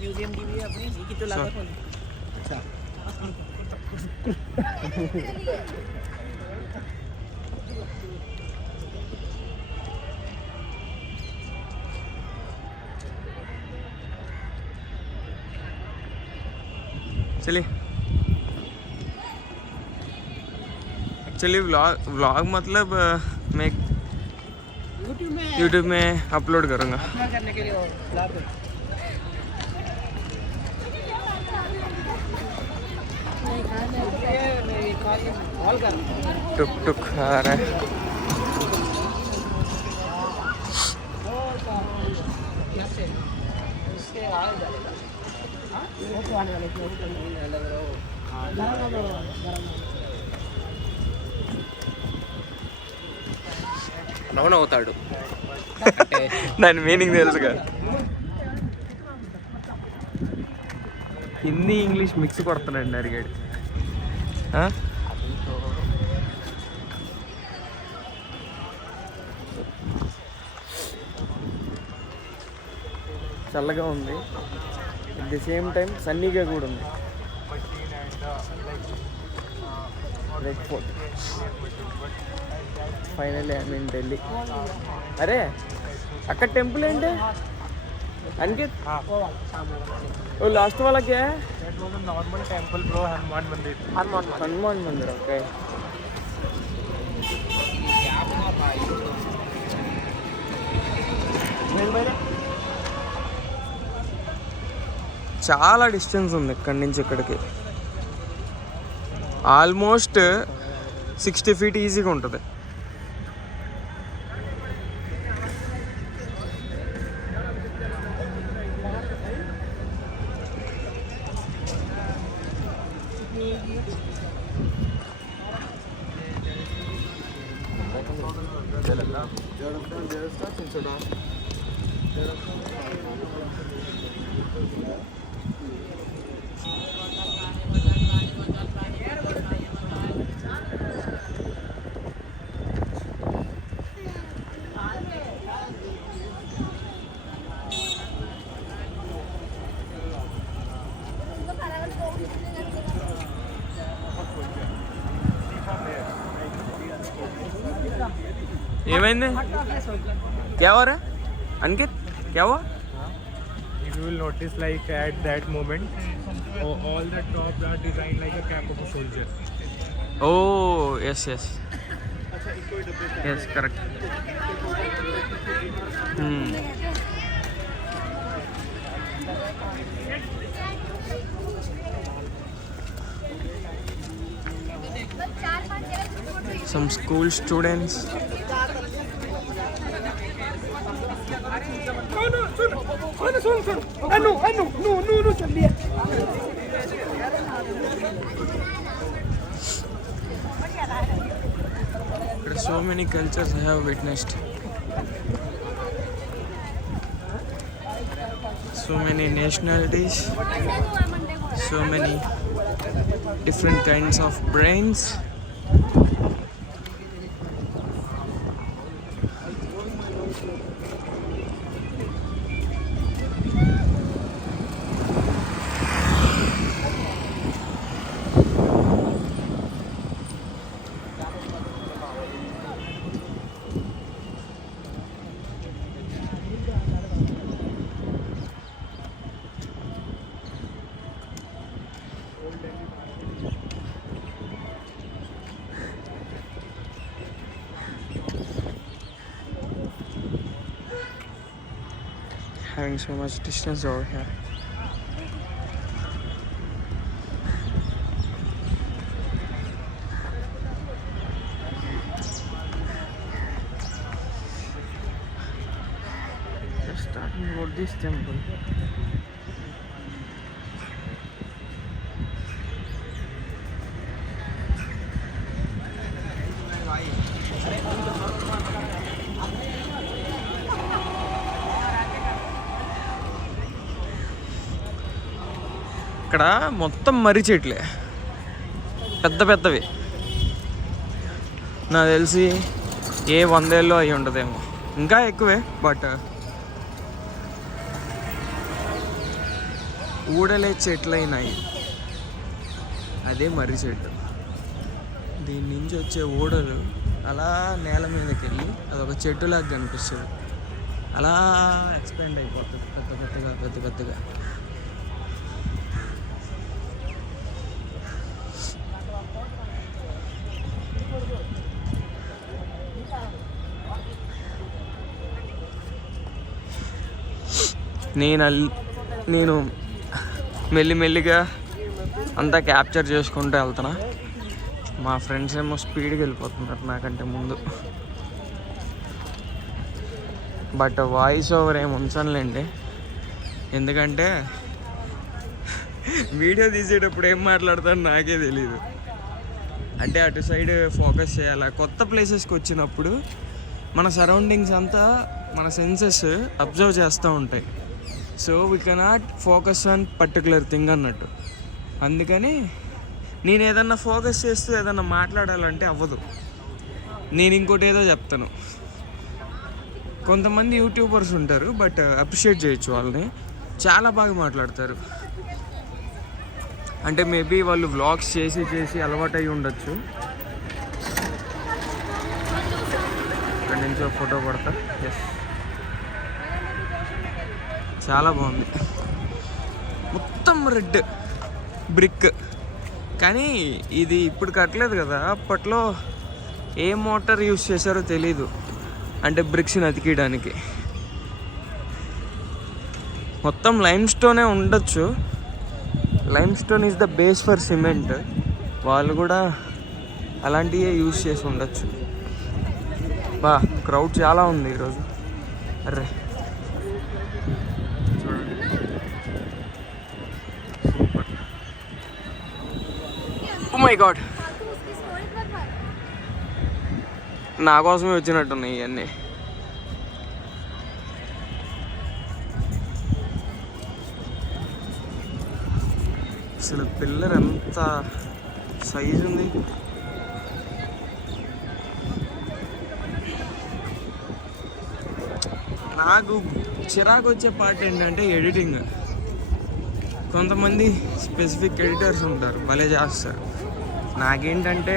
Museum की भी अपनी की तो लगा कौन अच्छा चलिए एक्चुअली व्लॉग मतलब मैं यूट्यूब में अपलोड करूँगा करने के लिए टुक टुक आ रहा है అవుతాడు దాని మీనింగ్ తెలుసుగా హిందీ ఇంగ్లీష్ మిక్స్ కొడుతున్నాడు అడిగాడు చల్లగా ఉంది అట్ ది సేమ్ టైం సన్నీగా కూడా ఉంది red fort finally I mean Delhi అరే అక్కడ టెంపుల్ ఏంటి अंकित वो लास्ट वाला क्या है That was a normal temple bro, Hanuman मंदिर हनुमान मंदिर ओके చాలా డిస్టెన్స్ ఉంది ఇక్కడి నుంచి ఇక్కడికి ఆల్మోస్ట్ 60 feet ఈజీగా ఉంటుంది ఏమైంది क्या हो रहा है अंकित क्या हुआ If you will notice like at that moment all the tops are designed like a cap of a soldier. oh yes yes yes correct some school students so many cultures I have witnessed, so many nationalities, so many different kinds of brains. Having so much distance over here. Just talking about this temple. ఇక్కడ మొత్తం మర్రి చెట్లే పెద్ద పెద్దవి నాకు తెలిసి ఏ 100 ఏళ్ళు అయి ఉంటుందేమో ఇంకా ఎక్కువే బట్ ఊడలే చెట్లయినాయి. అదే మర్రి చెట్టు. దీని నుంచి వచ్చే ఊడలు అలా నేల మీదకి వెళ్ళి అదొక చెట్టులాగా కనిపిస్తుంది. అలా ఎక్స్పాండ్ అయిపోతుంది పెద్ద పెద్దగా. నేను మెల్లిమెల్లిగా అంతా క్యాప్చర్ చేసుకుంటూ వెళ్తున్నా. మా ఫ్రెండ్స్ ఏమో స్పీడ్గా వెళ్ళిపోతున్నారు నాకంటే ముందు. బట్ వాయిస్ ఓవర్ ఏమి ఉంచనులేండి, ఎందుకంటే వీడియో తీసేటప్పుడు ఏం మాట్లాడతాను నాకే తెలీదు. అంటే అటు సైడ్ ఫోకస్ చేయాలి. కొత్త ప్లేసెస్కి వచ్చినప్పుడు మన సరౌండింగ్స్ అంతా మన సెన్సెస్ అబ్జర్వ్ చేస్తూ ఉంటాయి. So we cannot focus on particular thing అన్నట్టు. అందుకని నేను ఏదన్నా ఫోకస్ చేస్తూ ఏదన్నా మాట్లాడాలంటే అవ్వదు. నేను ఇంకోటి ఏదో చెప్తాను. కొంతమంది యూట్యూబర్స్ ఉంటారు, బట్ అప్రిషియేట్ చేయొచ్చు వాళ్ళని, చాలా బాగా మాట్లాడతారు. అంటే మేబీ వాళ్ళు వ్లాగ్స్ చేసి అలవాటు అయి ఉండొచ్చు. ఇక్కడి నుంచి ఒక ఫోటో పడతా. ఎస్, చాలా బాగుంది. మొత్తం రెడ్ బ్రిక్. కానీ ఇది ఇప్పుడు కట్టలేదు కదా, అప్పట్లో ఏ మోటార్ యూస్ చేశారో తెలీదు, అంటే బ్రిక్స్ని అతికియడానికి. మొత్తం లైమ్ స్టోనే ఉండొచ్చు. Lime stone is the base for cement. వాళ్ళు కూడా అలాంటివే యూజ్ చేసి ఉండొచ్చు. బా క్రౌడ్ చాలా ఉంది ఈరోజు. అర్రే చూడండి, సూపర్. ఓ మై గాడ్, నా కోసమే వచ్చినట్టున్నాయి ఇవన్నీ. అసలు పిల్లర్ ఎంత సైజు ఉంది. నాకు చిరాకు వచ్చే పార్ట్ ఏంటంటే ఎడిటింగ్. కొంతమంది స్పెసిఫిక్ ఎడిటర్స్ ఉంటారు, భలే చేస్తారు. నాకేంటంటే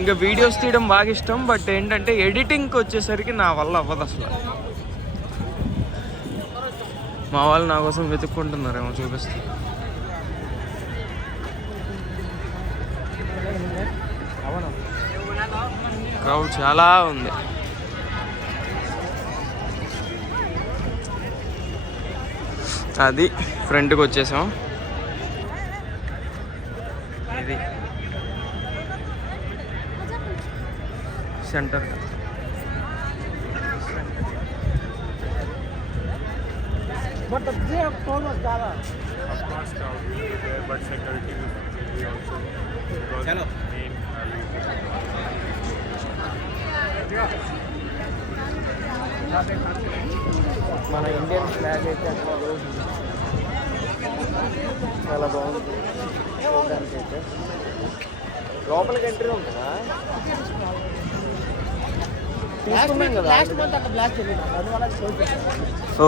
ఇంకా వీడియోస్ తీయడం బాగా ఇష్టం, బట్ ఏంటంటే ఎడిటింగ్కి వచ్చేసరికి నా వల్ల అవ్వదు అసలు. మా వాళ్ళు నా కోసం వెతుక్కుంటున్నారేమో, చూపిస్తే. క్రౌడ్ చాలా ఉంది. అది ఫ్రంట్కి వచ్చేసాం. ఇది సెంటర్. మన ఇండియన్ ఫ్లాగ్ అయితే చాలా బాగుంది చూడడానికి. అయితే లోపలికి ఎంట్రీ ఉంటుందా? ఓ,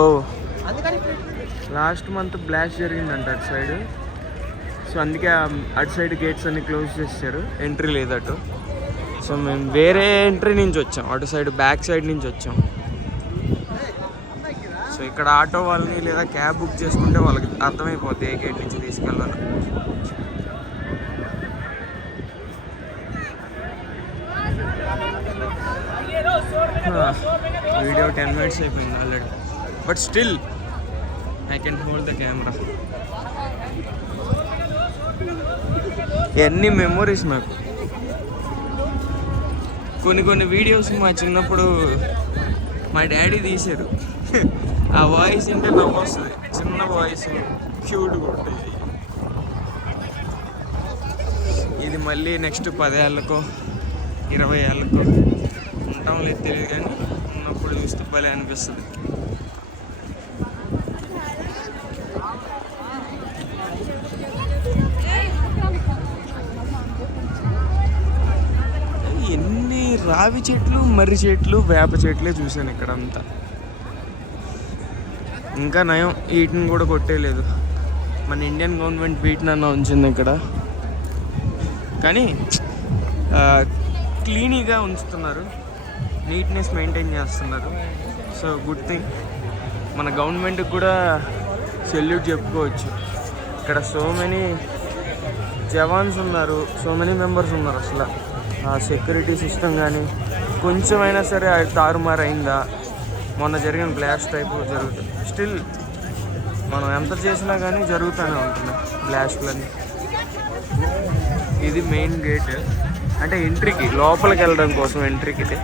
లాస్ట్ మంత్ బ్లాస్ట్ జరిగిందంట అటు సైడ్. సో అందుకే అటు సైడ్ గేట్స్ అన్ని క్లోజ్ చేశారు, ఎంట్రీ లేదు అటు. సో మేము వేరే ఎంట్రీ నుంచి వచ్చాం, అటు సైడ్ బ్యాక్ సైడ్ నుంచి వచ్చాం. సో ఇక్కడ ఆటో వాళ్ళని లేదా క్యాబ్ బుక్ చేసుకుంటే వాళ్ళకి అర్థమైపోద్ది ఏ గేట్ నుంచి తీసుకెళ్ళాలి. వీడియో 10 minutes అయిపోయింది already, but still I can hold the camera. ఎన్ని మెమొరీస్ నాకు. కొన్ని వీడియోస్ మా చిన్నప్పుడు మా డాడీ తీశారు. ఆ వాయిస్ అంటే నవ్వు వస్తుంది, చిన్న వాయిస్, క్యూట్గా ఉంటుంది. ఇది మళ్ళీ నెక్స్ట్ 10 ఏళ్ళకో 20 ఏళ్ళకో ఉంటాం లేదు తెలియదు, కానీ ఉన్నప్పుడు చూస్తే భలే అనిపిస్తుంది. ఎన్ని రావి చెట్లు, మర్రి చెట్లు, వేప చెట్లే చూశాను ఇక్కడంతా. ఇంకా నయం వీటిని కూడా కొట్టేయలేదు. మన ఇండియన్ గవర్నమెంట్ వీటిని అన్న ఉంచింది ఇక్కడ, కానీ క్లీనీగా ఉంచుతున్నారు, నీట్నెస్ మెయింటైన్ చేస్తున్నారు. So good thing. మన గవర్నమెంట్కి కూడా సెల్యూట్ చెప్పుకోవచ్చు. ఇక్కడ సో మెనీ జవాన్స్ ఉన్నారు, సో మెనీ మెంబర్స్ ఉన్నారు. అసలు ఆ సెక్యూరిటీ సిస్టమ్ కానీ కొంచెమైనా సరే అది తారుమారు అయిందా? మొన్న జరిగిన బ్లాస్ట్ టైపు జరుగుతుంది. స్టిల్ మనం ఎంత చేసినా కానీ జరుగుతూనే ఉంటున్నాయి బ్లాస్ట్లన్నీ. ఇది మెయిన్ గేట్, అంటే ఎంట్రీకి, లోపలికి వెళ్ళడం కోసం ఎంట్రీకి ఇది.